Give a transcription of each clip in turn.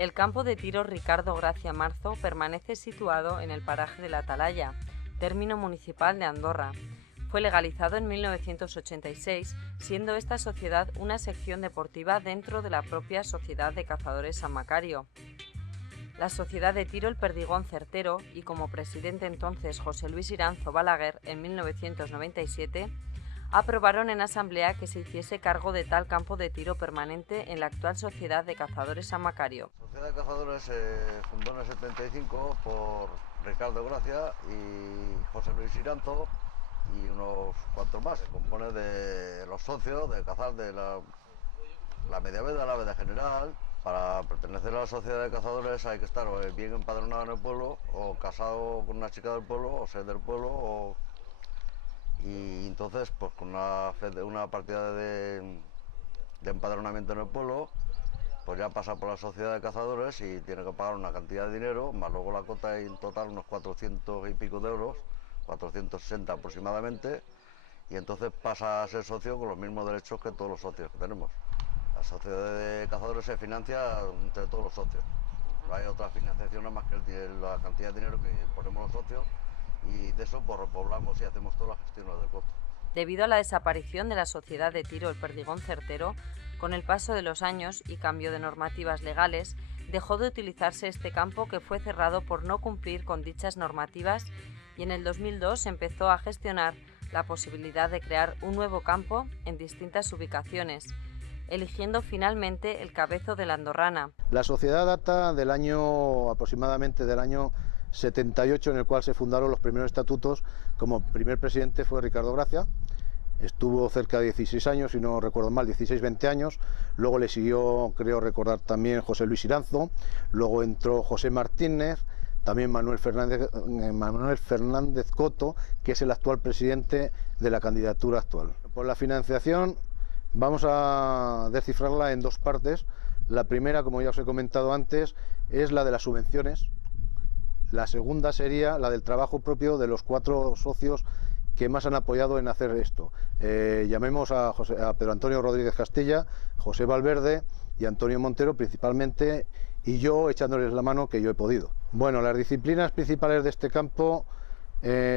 El campo de tiro Ricardo Gracia Marzo permanece situado en el paraje de la Atalaya, término municipal de Andorra. Fue legalizado en 1986, siendo esta sociedad una sección deportiva dentro de la propia Sociedad de Cazadores San Macario. La Sociedad de Tiro El Perdigón Certero y como presidente entonces José Luis Iranzo Balaguer en 1997, aprobaron en asamblea que se hiciese cargo de tal campo de tiro permanente en la actual Sociedad de Cazadores San Macario. La Sociedad de Cazadores se fundó en el 75 por Ricardo Gracia y José Luis Iranzo y unos cuantos más. Se compone de los socios de cazar de la media veda, la veda general. Para pertenecer a la Sociedad de Cazadores hay que estar bien empadronado en el pueblo, o casado con una chica del pueblo, o ser del pueblo, y entonces pues con una partida de empadronamiento en el pueblo, pues ya pasa por la Sociedad de Cazadores y tiene que pagar una cantidad de dinero, más luego la cuota en total unos 400 y pico de euros, 460 aproximadamente, y entonces pasa a ser socio con los mismos derechos que todos los socios que tenemos. La Sociedad de Cazadores se financia entre todos los socios. No hay otra financiación más que la cantidad de dinero que ponemos los socios, y de eso pues repoblamos y hacemos todas las gestiones del costo. Debido a la desaparición de la Sociedad de Tiro El Perdigón Certero, con el paso de los años y cambio de normativas legales, dejó de utilizarse este campo, que fue cerrado por no cumplir con dichas normativas, y en el 2002 se empezó a gestionar la posibilidad de crear un nuevo campo en distintas ubicaciones, eligiendo finalmente el Cabezo de la Andorrana. La sociedad data del año aproximadamente del año 78, en el cual se fundaron los primeros estatutos. Como primer presidente fue Ricardo Gracia, estuvo cerca de 16 años, si no recuerdo mal, 16-20 años, luego le siguió, creo recordar, también José Luis Iranzo, luego entró José Martínez, también Manuel Fernández Coto, que es el actual presidente de la candidatura actual. Por la financiación vamos a descifrarla en dos partes. La primera, como ya os he comentado antes, es la de las subvenciones. La segunda sería la del trabajo propio de los 4 socios que más han apoyado en hacer esto. Llamemos a Pedro Antonio Rodríguez Castilla, José Valverde y Antonio Montero principalmente, y yo echándoles la mano que yo he podido. Bueno, las disciplinas principales de este campo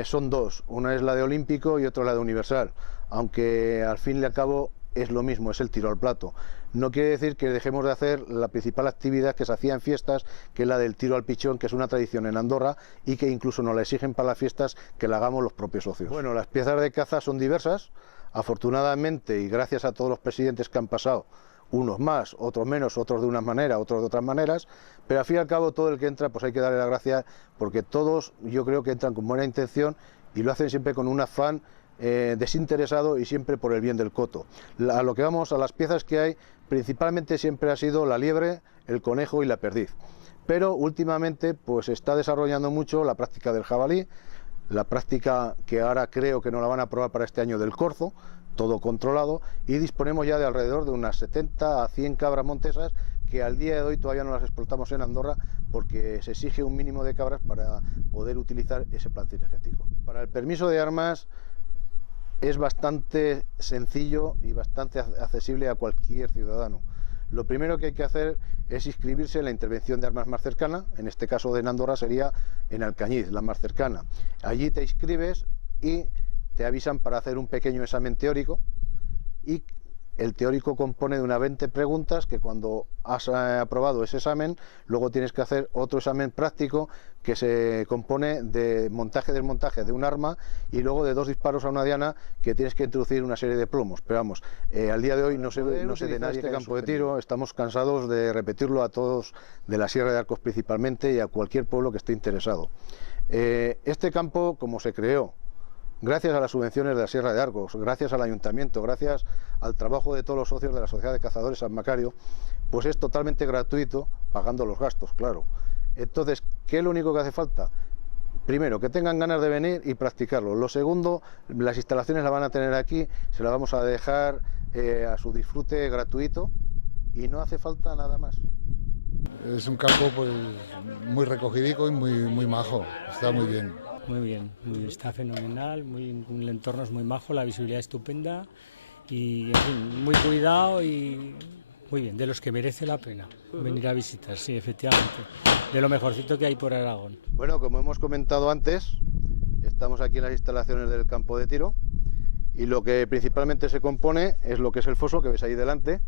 son dos. Una es la de olímpico y otra la de universal, aunque al fin y al cabo es lo mismo, es el tiro al plato. No quiere decir que dejemos de hacer la principal actividad que se hacía en fiestas, que es la del tiro al pichón, que es una tradición en Andorra y que incluso nos la exigen para las fiestas, que la hagamos los propios socios. Bueno, las piezas de caza son diversas, afortunadamente, y gracias a todos los presidentes que han pasado, unos más, otros menos, otros de una manera, otros de otras maneras, pero al fin y al cabo todo el que entra pues hay que darle las gracias, porque todos yo creo que entran con buena intención y lo hacen siempre con un afán desinteresado y siempre por el bien del coto. A lo que vamos, a las piezas que hay, principalmente siempre ha sido la liebre, el conejo y la perdiz, pero últimamente pues se está desarrollando mucho la práctica del jabalí, la práctica que ahora creo que nos la van a aprobar para este año del corzo, todo controlado, y disponemos ya de alrededor de unas 70 a 100 cabras montesas que al día de hoy todavía no las explotamos en Andorra porque se exige un mínimo de cabras para poder utilizar ese plan cinegético. Para el permiso de armas es bastante sencillo y bastante accesible a cualquier ciudadano. Lo primero que hay que hacer es inscribirse en la intervención de armas más cercana, en este caso de Andorra sería en Alcañiz, la más cercana. Allí te inscribes y te avisan para hacer un pequeño examen teórico, y el teórico compone de unas 20 preguntas que cuando has aprobado ese examen, luego tienes que hacer otro examen práctico que se compone de montaje-desmontaje de un arma y luego de 2 disparos a una diana que tienes que introducir una serie de plomos. Pero vamos, al día de hoy no sé de nadie este campo de tiro, estamos cansados de repetirlo a todos de la Sierra de Arcos principalmente y a cualquier pueblo que esté interesado. Este campo, como se creó, gracias a las subvenciones de la Sierra de Arcos, gracias al ayuntamiento, gracias al trabajo de todos los socios de la Sociedad de Cazadores San Macario, pues es totalmente gratuito, pagando los gastos, claro. Entonces, ¿qué es lo único que hace falta? Primero, que tengan ganas de venir y practicarlo. Lo segundo, las instalaciones las van a tener aquí, se las vamos a dejar a su disfrute gratuito y no hace falta nada más. Es un campo pues muy recogidico y muy majo, está muy bien. Muy bien, está fenomenal, el entorno es muy majo, la visibilidad estupenda y en fin, muy cuidado y muy bien, de los que merece la pena venir a visitar, sí, efectivamente, de lo mejorcito que hay por Aragón. Bueno, como hemos comentado antes, estamos aquí en las instalaciones del campo de tiro y lo que principalmente se compone es lo que es el foso que ves ahí delante.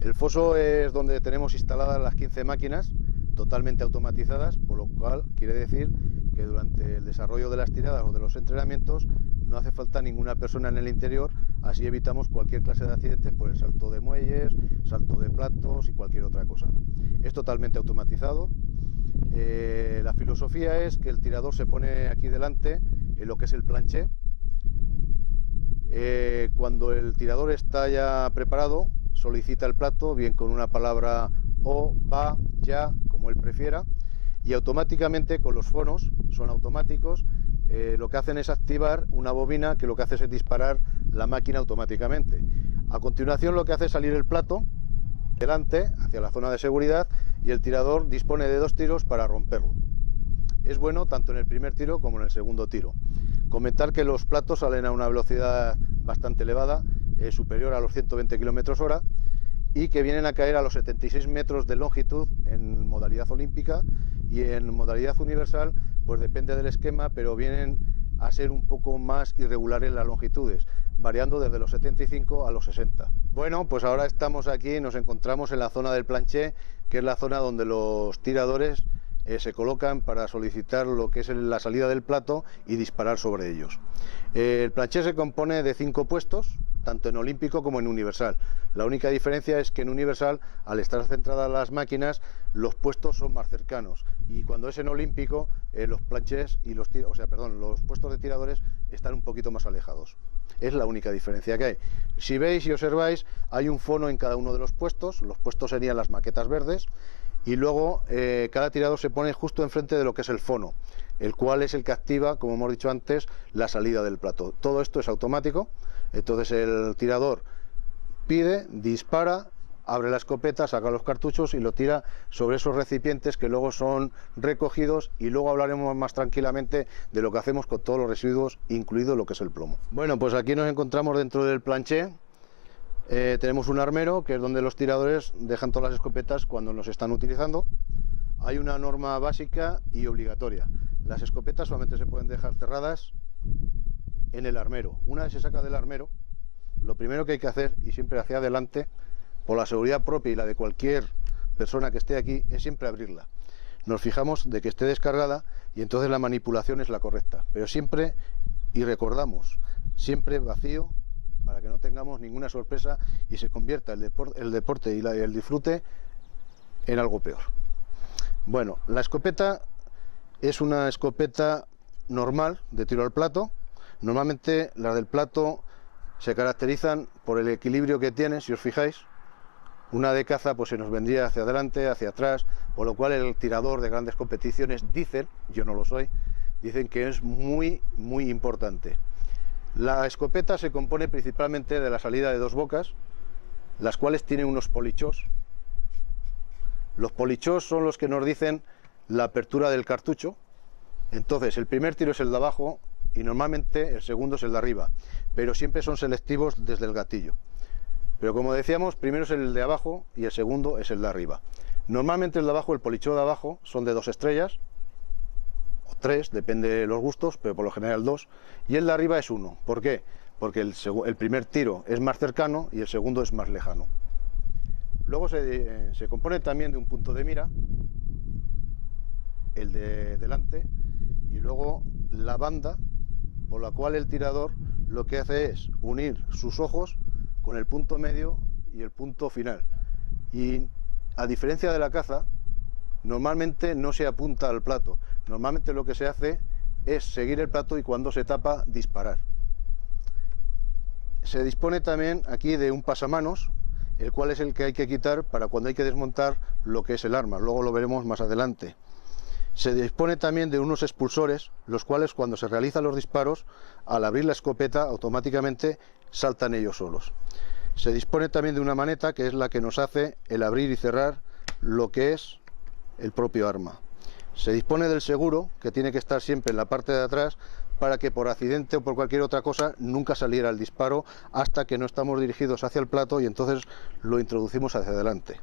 El foso es donde tenemos instaladas las 15 máquinas totalmente automatizadas, por lo cual quiere decir que durante el desarrollo de las tiradas o de los entrenamientos no hace falta ninguna persona en el interior, así evitamos cualquier clase de accidentes por el salto de muelles, salto de platos y cualquier otra cosa. Es totalmente automatizado. La filosofía es que el tirador se pone aquí delante en lo que es el planché. Cuando el tirador está ya preparado, solicita el plato, bien con una palabra o, va, ya, como él prefiera, y automáticamente con los fonos, son automáticos, lo que hacen es activar una bobina que lo que hace es disparar la máquina automáticamente. A continuación lo que hace es salir el plato delante, hacia la zona de seguridad, y el tirador dispone de 2 tiros para romperlo. Es bueno tanto en el primer tiro como en el segundo tiro. Comentar que los platos salen a una velocidad bastante elevada, superior a los 120 km/h, y que vienen a caer a los 76 metros de longitud en modalidad olímpica, y en modalidad universal pues depende del esquema, pero vienen a ser un poco más irregulares las longitudes, variando desde los 75 a los 60. Bueno, pues ahora estamos aquí, nos encontramos en la zona del planché, que es la zona donde los tiradores se colocan para solicitar lo que es la salida del plato y disparar sobre ellos. El planché se compone de 5 puestos, tanto en olímpico como en universal. La única diferencia es que en universal, al estar centradas las máquinas, los puestos son más cercanos, y cuando es en olímpico, los planchés y los puestos de tiradores están un poquito más alejados. Es la única diferencia que hay. Si veis y observáis, hay un fono en cada uno de los puestos serían las maquetas verdes, y luego cada tirador se pone justo enfrente de lo que es el fono, el cual es el que activa, como hemos dicho antes, la salida del plato. Todo esto es automático, entonces el tirador pide, dispara, abre la escopeta, saca los cartuchos y lo tira sobre esos recipientes que luego son recogidos, y luego hablaremos más tranquilamente de lo que hacemos con todos los residuos, incluido lo que es el plomo. Bueno, pues aquí nos encontramos dentro del planché. Tenemos un armero, que es donde los tiradores dejan todas las escopetas cuando nos están utilizando. Hay una norma básica y obligatoria. Las escopetas solamente se pueden dejar cerradas en el armero. Una vez se saca del armero, lo primero que hay que hacer, y siempre hacia adelante, por la seguridad propia y la de cualquier persona que esté aquí, es siempre abrirla. Nos fijamos de que esté descargada y entonces la manipulación es la correcta. Pero siempre, y recordamos, siempre vacío, para que no tengamos ninguna sorpresa y se convierta el deporte y el disfrute en algo peor. Bueno, la escopeta es una escopeta normal de tiro al plato. Normalmente las del plato se caracterizan por el equilibrio que tienen, si os fijáis. Una de caza pues se nos vendría hacia adelante, hacia atrás, por lo cual el tirador de grandes competiciones dicen, yo no lo soy, dicen que es muy importante. La escopeta se compone principalmente de la salida de 2 bocas, las cuales tienen unos polichós. Los polichós son los que nos dicen la apertura del cartucho. Entonces el primer tiro es el de abajo y normalmente el segundo es el de arriba, pero siempre son selectivos desde el gatillo. Pero como decíamos, primero es el de abajo y el segundo es el de arriba. Normalmente el de abajo, el polichó de abajo, son de 2 estrellas, o 3, depende de los gustos, pero por lo general 2, y el de arriba es 1. ¿Por qué? Porque el primer tiro es más cercano y el segundo es más lejano. Luego se compone también de un punto de mira, el de delante, y luego la banda, por la cual el tirador lo que hace es unir sus ojos con el punto medio y el punto final. Y a diferencia de la caza, normalmente no se apunta al plato. Normalmente lo que se hace es seguir el plato y cuando se tapa, disparar. Se dispone también aquí de un pasamanos, el cual es el que hay que quitar para cuando hay que desmontar lo que es el arma. Luego lo veremos más adelante. Se dispone también de unos expulsores, los cuales cuando se realizan los disparos, al abrir la escopeta automáticamente saltan ellos solos. Se dispone también de una maneta, que es la que nos hace el abrir y cerrar lo que es el propio arma. Se dispone del seguro, que tiene que estar siempre en la parte de atrás, para que por accidente o por cualquier otra cosa nunca saliera el disparo hasta que no estamos dirigidos hacia el plato y entonces lo introducimos hacia adelante.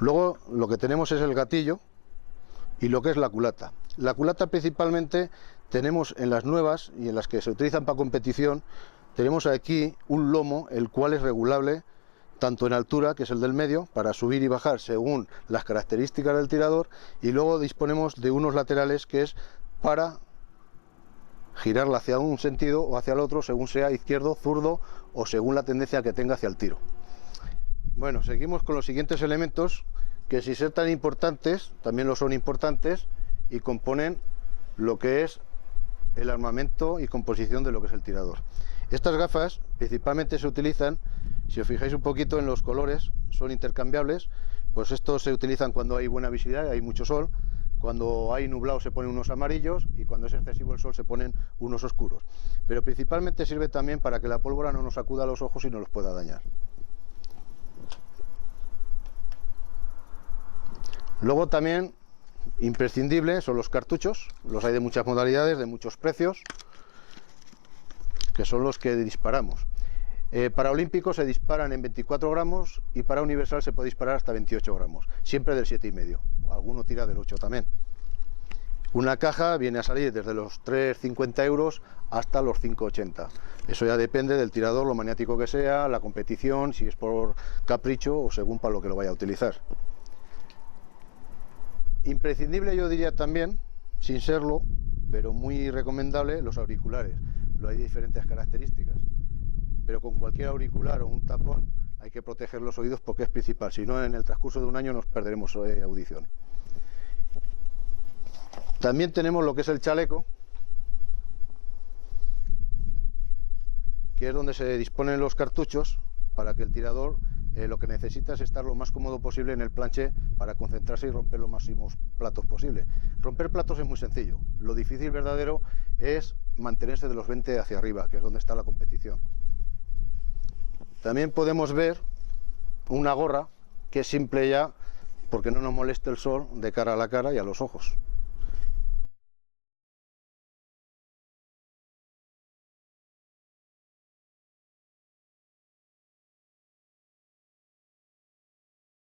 Luego lo que tenemos es el gatillo y lo que es la culata. La culata principalmente tenemos en las nuevas y en las que se utilizan para competición, tenemos aquí un lomo el cual es regulable tanto en altura, que es el del medio, para subir y bajar según las características del tirador, y luego disponemos de unos laterales que es para girarla hacia un sentido o hacia el otro, según sea izquierdo, zurdo o según la tendencia que tenga hacia el tiro. Bueno, seguimos con los siguientes elementos que, sin ser tan importantes, también lo son importantes y componen lo que es el armamento y composición de lo que es el tirador. Estas gafas principalmente se utilizan, si os fijáis un poquito en los colores, son intercambiables, pues estos se utilizan cuando hay buena visibilidad y hay mucho sol, cuando hay nublado se ponen unos amarillos y cuando es excesivo el sol se ponen unos oscuros. Pero principalmente sirve también para que la pólvora no nos acuda a los ojos y no los pueda dañar. Luego también imprescindible son los cartuchos, los hay de muchas modalidades, de muchos precios, que son los que disparamos. Para olímpicos se disparan en 24 gramos y para universal se puede disparar hasta 28 gramos, siempre del 7,5, alguno tira del 8 también. Una caja viene a salir desde los 3,50 euros hasta los 5,80. Eso ya depende del tirador, lo maniático que sea, la competición, si es por capricho o según para lo que lo vaya a utilizar. Imprescindible yo diría también, sin serlo, pero muy recomendable, los auriculares. Lo hay de diferentes características, pero con cualquier auricular o un tapón hay que proteger los oídos porque es principal, si no en el transcurso de un año nos perderemos audición. También tenemos lo que es el chaleco, que es donde se disponen los cartuchos para que el tirador lo que necesita es estar lo más cómodo posible en el planche para concentrarse y romper los máximos platos posible. Romper platos es muy sencillo, lo difícil verdadero es mantenerse de los 20 hacia arriba, que es donde está la competición. También podemos ver una gorra que es simple ya porque no nos moleste el sol de cara a la cara y a los ojos.